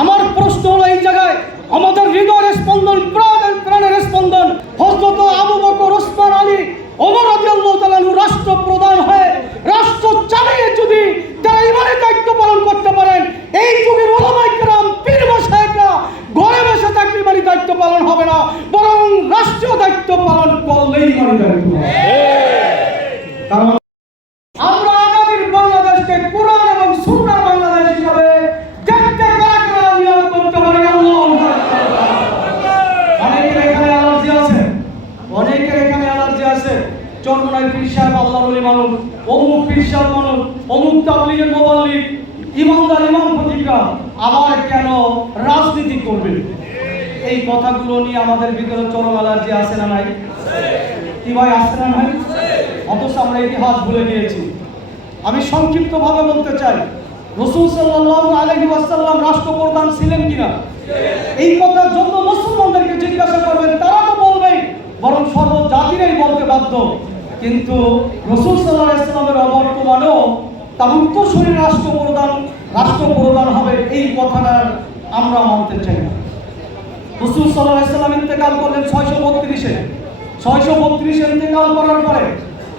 আমার প্রশ্ন হলো এই জায়গায় আমাদের হৃদয়ের স্পন্দন প্রাণের প্রাণের স্পন্দন হজরত আবু বকর ওসমান আলী ওমর রাদিয়াল্লাহু তাআলা রাষ্ট্র প্রধান হয়ে রাষ্ট্র চালিয়ে যদি তারা ইমানের দায়িত্ব পালন করতে পারেন এই যুগের ওলামায়ে পীর মাশায়েখরা ঘরে বসে চাকরি বাড়ি দায়িত্ব পালন হবে না বরং রাষ্ট্রীয় দায়িত্ব পালন করলেই ইমানের দায়িত্ব হবে। কারণ চরমনাই পীর সাহেব আল্লাহ বলি মানুষ, অমুক পীর সাহেব মানুষ, অমুক তাবলিগের মোবাল্লিক, ইমানদার, ইমাম ফতিকা আবার কেন রাজনীতি করবে? এই কথাগুলো নিয়ে আমাদের ভিতরে চরম অ্যালার্জি আছে না নাই? কি ভাই আসছে না ভাই অথচ আমরা ইতিহাস ভুলে গিয়েছি। আমি সংক্ষিপ্তভাবে বলতে চাই, রসুল সাল্লাল্লাহু আলাইহি ওয়াসাল্লাম রাষ্ট্রপ্রধান ছিলেন কিনা? এই কথা যত মুসলমানদেরকে জিজ্ঞাসা করবেন তারা বলতে কিন্তু রসুল সাল্লাহ ইসলামের অবর্তমানেও তার উত্তরসূরি রাষ্ট্রপ্রধান রাষ্ট্রপ্রধান হবে এই কথাটা আমরা মানতে চাই না। রসুল সাল্লাহ ইসলাম ইন্তেকাল করলেন ছয়শো বত্রিশে। ছয়শো বত্রিশে ইন্তেকাল করার পরে,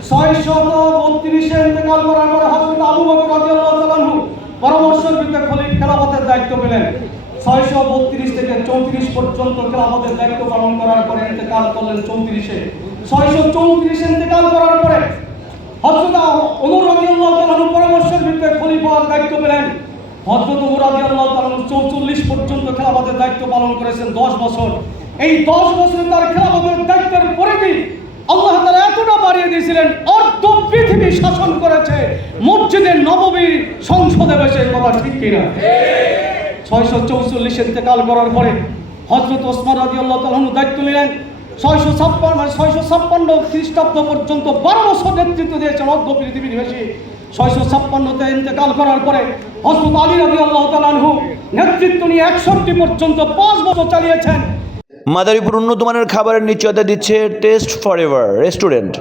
ছয়শো বত্রিশে ইন্তেকাল করার পরে হযরত আবু বকর রাদিয়াল্লাহু পরামর্শের ভিত্তিতে খলিফ খেলাফতের দায়িত্ব পেলেন। ছয়শো বত্রিশ থেকে চৌত্রিশ পর্যন্ত খেলাফতের দায়িত্ব পালন করার পরে ইন্তেকাল করলেন চৌত্রিশে। ছয়শো চৌত্রিশে ইন্তেকাল করার পরে হযরত ওমর রাদিয়াল্লাহু তাআলা আনহু পরামর্শের ভিত্তিতে খলিফার দায়িত্ব পেলেন। হযরত ওমর রাদিয়াল্লাহু তাআলা আনহু 44 পর্যন্ত খেলাফতের দায়িত্ব পালন করেছেন 10 বছর। এই 10 বছরে তার খেলাফতের দায়িত্বের পরিধি আল্লাহ তাআলা এতটা বাড়িয়ে দিয়েছিলেন অর্ধ পৃথিবী শাসন করেছে। মসজিদের নববীর সংসদে বসে কথা ঠিক কিনা? ছয়শো চৌচল্লিশ ইন্তেকাল করার পরে হজরত ওসমান রাজি আল্লাহ তালন দায়িত্ব নিলেন। ছয়শো ছাপ্পান্ন মানে ছয়শো ছাপ্পান্ন খ্রিস্টাব্দ পর্যন্ত বারো বছর নেতৃত্ব দিয়েছেন অজ্ঞ পৃথিবী নিবাসী। ছয়শো ছাপ্পান্নতে ইন্তেকাল করার পরে হজরত আলী রবি আল্লাহ তালানহু নেতৃত্ব নিয়ে একষট্টি পর্যন্ত পাঁচ বছর চালিয়েছেন। মাদারীপুর উন্নত মানের খাবারের নিশ্চয়তা দিচ্ছে টেস্ট ফর এভার রেস্টুরেন্ট।